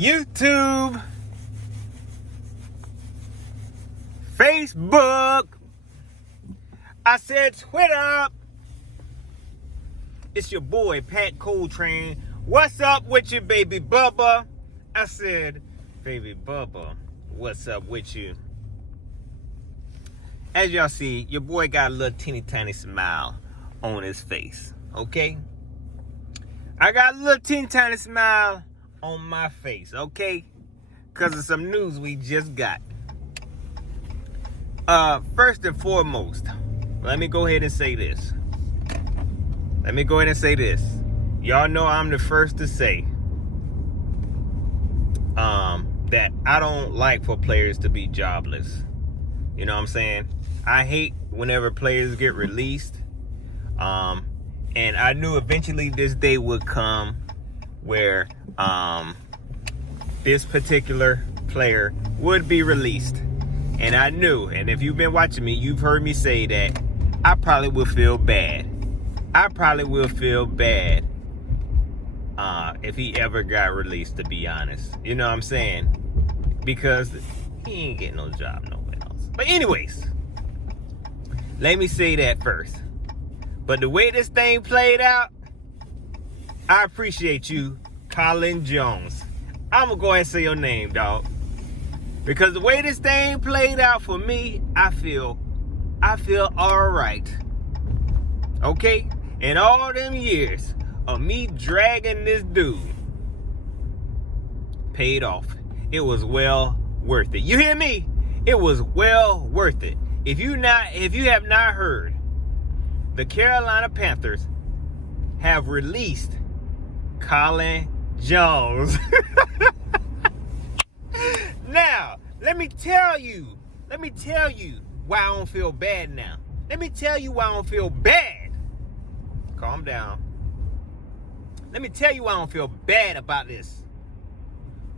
YouTube, Facebook, I said Twitter. It's your boy, Pat Coltrane. What's up with you, baby Bubba? I said, baby Bubba, what's up with you? As y'all see, your boy got a little teeny tiny smile on his face, okay? I got a little teeny tiny smile on my face, okay? Because of some news we just got. First and foremost, let me go ahead and say this. Y'all know I'm the first to say that I don't like for players to be jobless. You know what I'm saying? I hate whenever players get released. And I knew eventually this day would come where this particular player would be released. And I knew, and if you've been watching me, you've heard me say that I probably will feel bad. If he ever got released, to be honest. You know what I'm saying? Because he ain't getting no job nowhere else. But anyways, let me say that first. But the way this thing played out, I appreciate you, Colin Jones. I'm going to go ahead and say your name, dog. Because the way this thing played out for me, I feel all right. Okay? In all them years of me dragging this dude, paid off. It was well worth it. You hear me? It was well worth it. If you have not heard, the Carolina Panthers have released Colin Jones. Now, let me tell you why I don't feel bad now. Calm down. Let me tell you why I don't feel bad about this.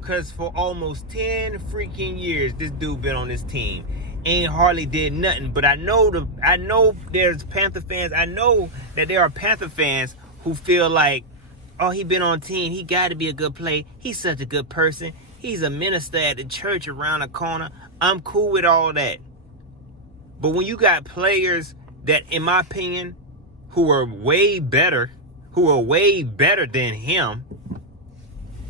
Because for almost 10 freaking years, this dude been on this team. Ain't hardly did nothing. But I know there's Panther fans. I know that there are Panther fans who feel like, oh, he been on team. He got to be a good player. He's such a good person. He's a minister at the church around the corner. I'm cool with all that. But when you got players that, in my opinion, who are way better than him,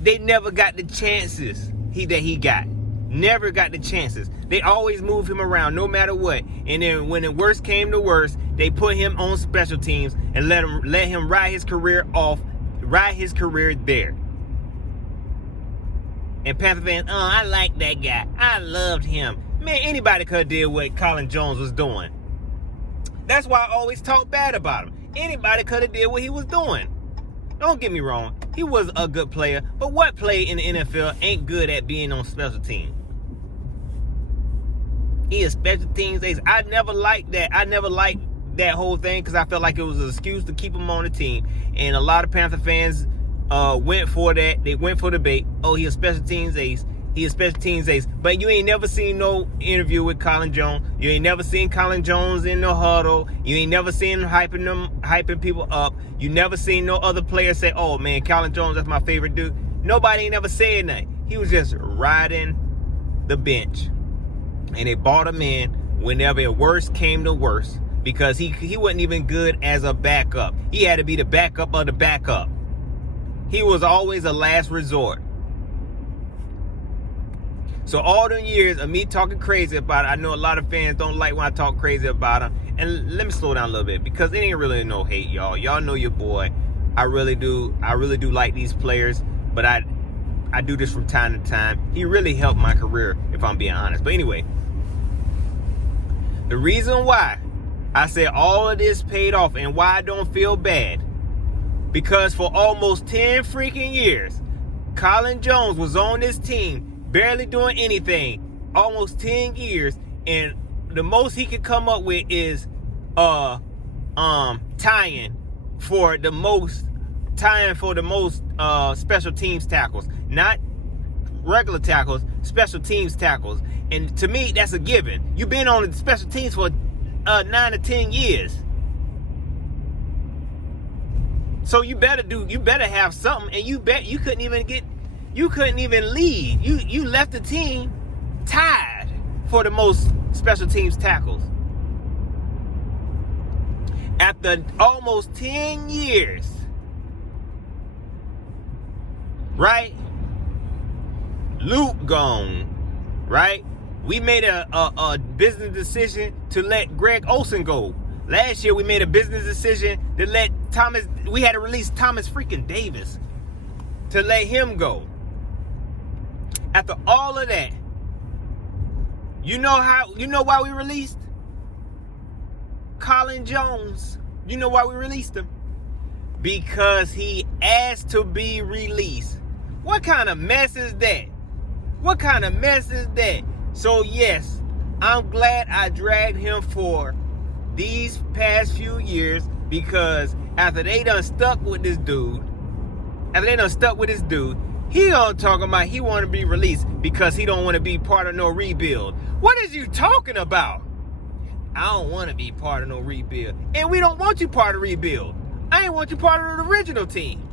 they never got the chances that he got. Never got the chances. They always move him around no matter what. And then when the worst came to worst, they put him on special teams and let him ride his career there. And Panther fans, oh, I like that guy. I loved him. Man, anybody could have did what Colin Jones was doing. That's why I always talk bad about him. Anybody could have did what he was doing. Don't get me wrong. He was a good player. But what player in the NFL ain't good at being on special teams? He is special teams ace. I never liked that. I never liked that whole thing because I felt like it was an excuse to keep him on the team. And a lot of Panther fans went for that. They went for the bait. Oh, he a special teams ace. But you ain't never seen no interview with Colin Jones. You ain't never seen Colin Jones in the huddle. You ain't never seen him hyping people up. You never seen no other player say, oh man, Colin Jones, that's my favorite dude. Nobody ain't ever said nothing. He was just riding the bench. And they brought him in whenever the worst came to worst. Because he wasn't even good as a backup. He had to be the backup of the backup. He was always a last resort. So all them years of me talking crazy about it, I know a lot of fans don't like when I talk crazy about him. And let me slow down a little bit because it ain't really no hate, y'all. Y'all know your boy. I really do like these players, but I do this from time to time. He really helped my career, if I'm being honest. But anyway, the reason why I said all of this paid off and why I don't feel bad, because for almost 10 freaking years, Colin Jones was on this team, barely doing anything, almost 10 years, and the most he could come up with is tying for the most special teams tackles, not regular tackles, special teams tackles. And to me, that's a given. You've been on the special teams for 9 to 10 years. So you better have something, and you couldn't even get You couldn't even lead. You left the team tied for the most special teams tackles. After almost 10 years, right? Luke gone, right? We made a business decision to let Greg Olsen go. Last year, we made a business decision to let we had to release Thomas freaking Davis to let him go. After all of that, you know why we released Colin Jones? You know why we released him? Because he asked to be released. What kind of mess is that? What kind of mess is that? So yes, I'm glad I dragged him for these past few years, because after they done stuck with this dude, he on talking about he want to be released because he don't want to be part of no rebuild. What is you talking about? I don't want to be part of no rebuild. And we don't want you part of rebuild. I ain't want you part of the original team.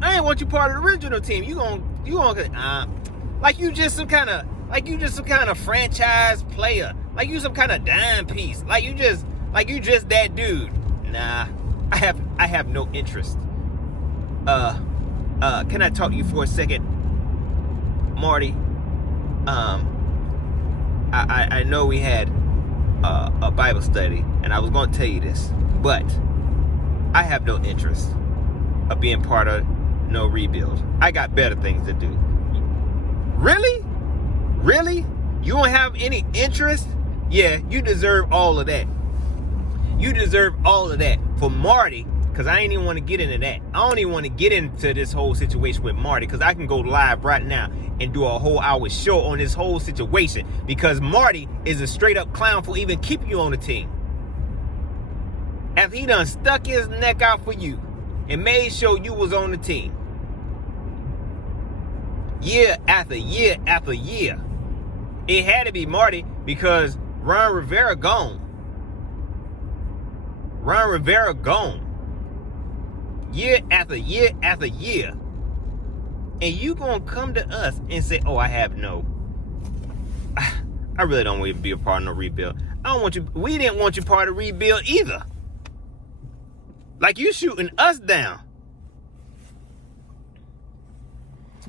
You gonna like you just some kind of franchise player. Like you some kind of dime piece. Like you just that dude. Nah, I have no interest. Can I talk to you for a second, Marty? I know we had a Bible study, and I was going to tell you this, but I have no interest of being part of no rebuild. I got better things to do. Really? You don't have any interest? Yeah, you deserve all of that. You deserve all of that. For Marty, because I ain't even want to get into that. I don't even want to get into this whole situation with Marty, because I can go live right now and do a whole hour show on this whole situation, because Marty is a straight up clown for even keeping you on the team. After he done stuck his neck out for you and made sure you was on the team. Year after year after year. It had to be Marty, because Ron Rivera gone. Year after year after year. And you gonna come to us and say, oh, I really don't want you to be a part of no rebuild. We didn't want you part of rebuild either. Like, you shooting us down.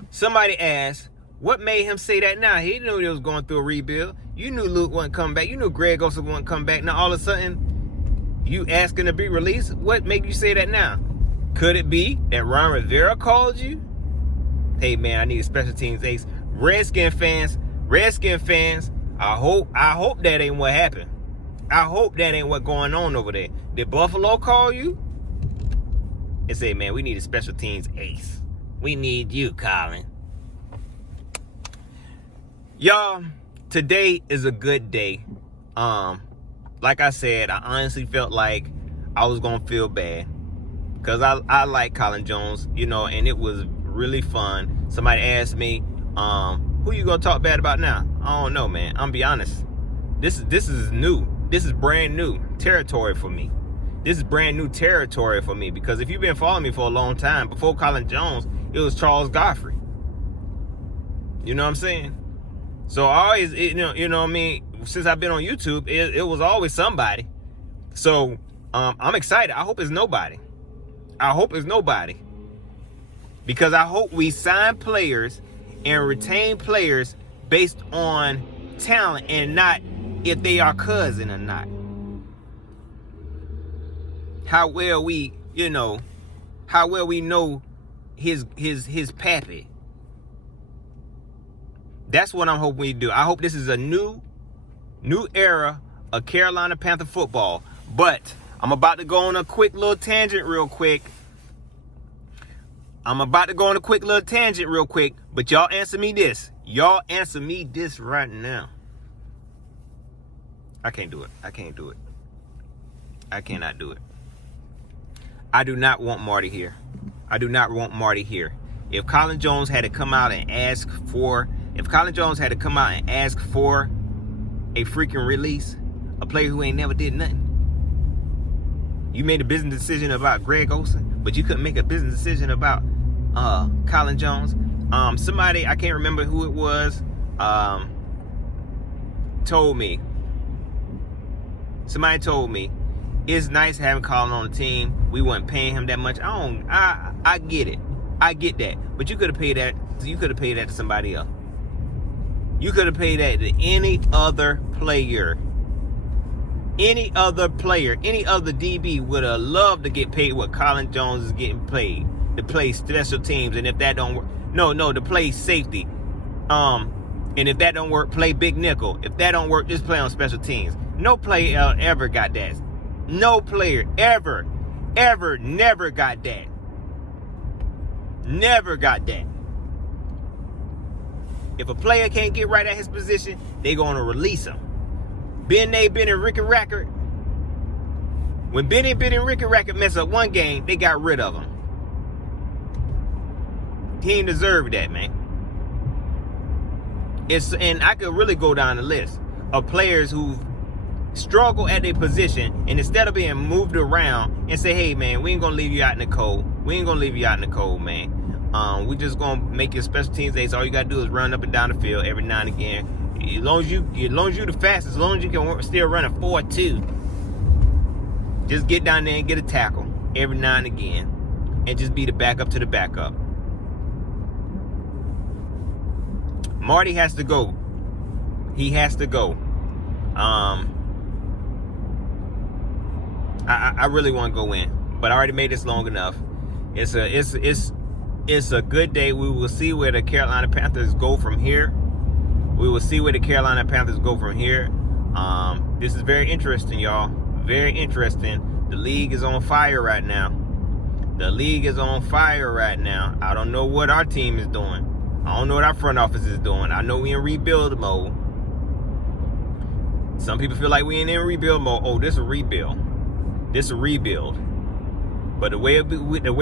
Somebody asked, what made him say that now? He knew he was going through a rebuild. You knew Luke wasn't coming back. You knew Greg Olsen wasn't coming back. Now all of a sudden, you asking to be released? What made you say that now? Could it be that Ron Rivera called you? Hey man, I need a special teams ace. Redskin fans, I hope that ain't what happened. I hope that ain't what's going on over there. Did Buffalo call you and say, man, we need a special teams ace? We need you, Colin. Y'all, today is a good day. Like I said, I honestly felt like I was gonna feel bad, because I like Colin Jones, and it was really fun. Somebody asked me, who you gonna talk bad about now? I don't know, man. I'm be honest. This is new. This is brand new territory for me. Because if you've been following me for a long time, before Colin Jones, it was Charles Godfrey. You know what I'm saying? So I always, you know what I mean? Since I've been on YouTube, it was always somebody. So I'm excited. I hope it's nobody. Because I hope we sign players and retain players based on talent and not if they are cousin or not. How well we know his pappy. That's what I'm hoping we do. I hope this is a new era of Carolina Panther football. But I'm about to go on a quick little tangent real quick. But y'all answer me this. Right now. I can't do it. I cannot do it. I do not want Marty here. If Colin Jones had to come out and ask for a freaking release, a player who ain't never did nothing. You made a business decision about Greg Olsen, but you couldn't make a business decision about Colin Jones. Somebody, I can't remember who it was, told me. Somebody told me it's nice having Colin on the team. We weren't paying him that much. I get it. I get that. But you could have paid that. You could have paid that to somebody else. You could have paid that to any other player. Any other player, any other DB would have loved to get paid what Colin Jones is getting paid, to play special teams. And if that don't work, to play safety. And if that don't work, play big nickel. If that don't work, just play on special teams. No player ever got that. No player ever, never got that. Never got that. If a player can't get right at his position, they gonna release him. Benny and Ricky Rackard. When Benny and Ricky Rackard mess up one game, they got rid of him. He ain't deserve that, man. And I could really go down the list of players who struggle at their position, and instead of being moved around and say, hey man, we ain't gonna leave you out in the cold. We ain't gonna leave you out in the cold, man. We just gonna make your special teams ace. All you gotta do is run up and down the field every now and again. As long as you the fastest, as long as you can still run a 4.2, just get down there and get a tackle every now and again, and just be the backup to the backup. Marty has to go. He has to go. I really want to go in, but I already made this long enough. It's a good day. We will see where the Carolina Panthers go from here. This is very interesting, y'all. Very interesting. The league is on fire right now. I don't know what our team is doing. I don't know what our front office is doing. I know we in rebuild mode. Some people feel like we ain't in rebuild mode. Oh, this a rebuild. But the way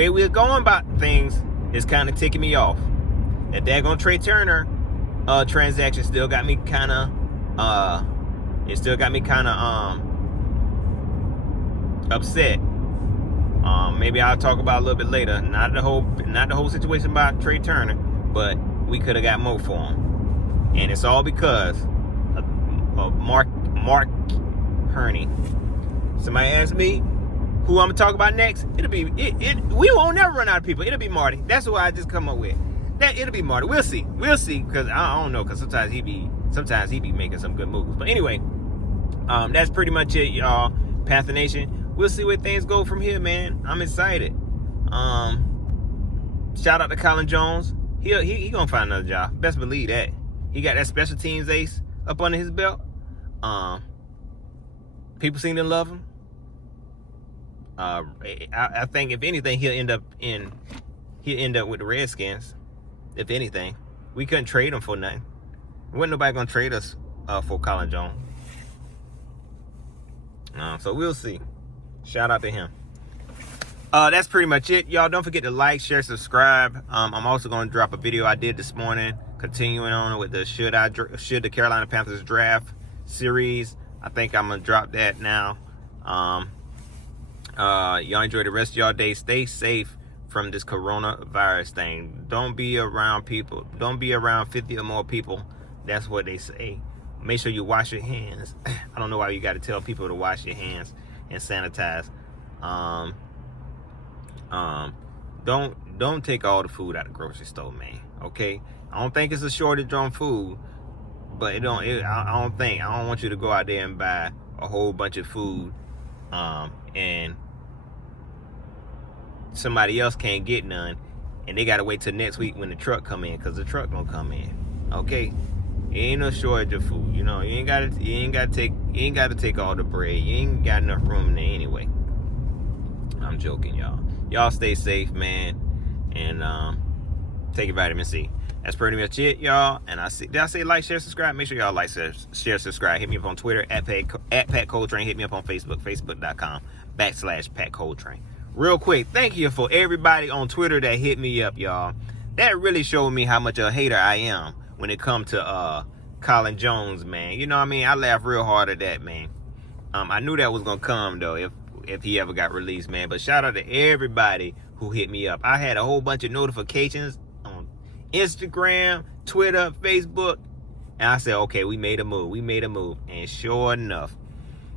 we're going about things is kind of ticking me off. That daggone Trey Turner transaction still got me kind of upset. Maybe I'll talk about a little bit later. Not the whole situation about Trey Turner, but we could have got more for him, and it's all because of Mark Herney. Somebody asked me who I'm gonna talk about next. We won't never run out of people. It'll be Marty. That's what I just come up with. It'll be Marty. We'll see because I don't know, because sometimes he be making some good moves. But anyway, that's pretty much it, y'all. Panther Nation. We'll see where things go from here, man. I'm excited. Shout out to Colin Jones. He gonna find another job. Best believe that. He got that special teams ace up under his belt. People seem to love him. I think if anything, he'll end up with the Redskins. If anything, we couldn't trade him for nothing. Wasn't nobody gonna trade us for Colin Jones. So we'll see. Shout out to him. That's pretty much it, y'all. Don't forget to like, share, subscribe. I'm also going to drop a video I did this morning, continuing on with the should the Carolina Panthers draft series. I think I'm gonna drop that now. Y'all enjoy the rest of y'all day. Stay safe from this coronavirus thing. Don't be around people. Don't be around 50 or more people. That's what they say. Make sure you wash your hands. I don't know why you got to tell people to wash your hands and sanitize. Don't take all the food out of the grocery store, man. Okay, I don't think it's a shortage on food, but I don't want you to go out there and buy a whole bunch of food, and somebody else can't get none, and they gotta wait till next week when the truck come in, because the truck gonna come in. Okay, ain't no shortage of food. You know, you ain't gotta take all the bread. You ain't got enough room in there anyway. I'm joking, y'all. Y'all stay safe, man, and take your vitamin C. That's pretty much it, y'all. And did I say like, share, subscribe? Make sure y'all like, share, subscribe. Hit me up on Twitter at Pat Coltrane. Hit me up on Facebook, facebook.com/Pat Coltrane. Real quick, thank you for everybody on Twitter that hit me up, y'all. That really showed me how much a hater I am when it comes to Colin Jones, man. You know what I mean? I laughed real hard at that, man. I knew that was gonna come though if he ever got released, man. But shout out to everybody who hit me up. I had a whole bunch of notifications on Instagram, Twitter, Facebook, and I said, okay, we made a move. We made a move. And sure enough,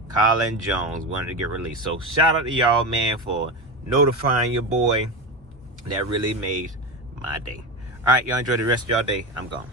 Colin Jones wanted to get released. So shout out to y'all, man, for notifying your boy. That really made my day. All right, y'all enjoy the rest of y'all day. I'm gone.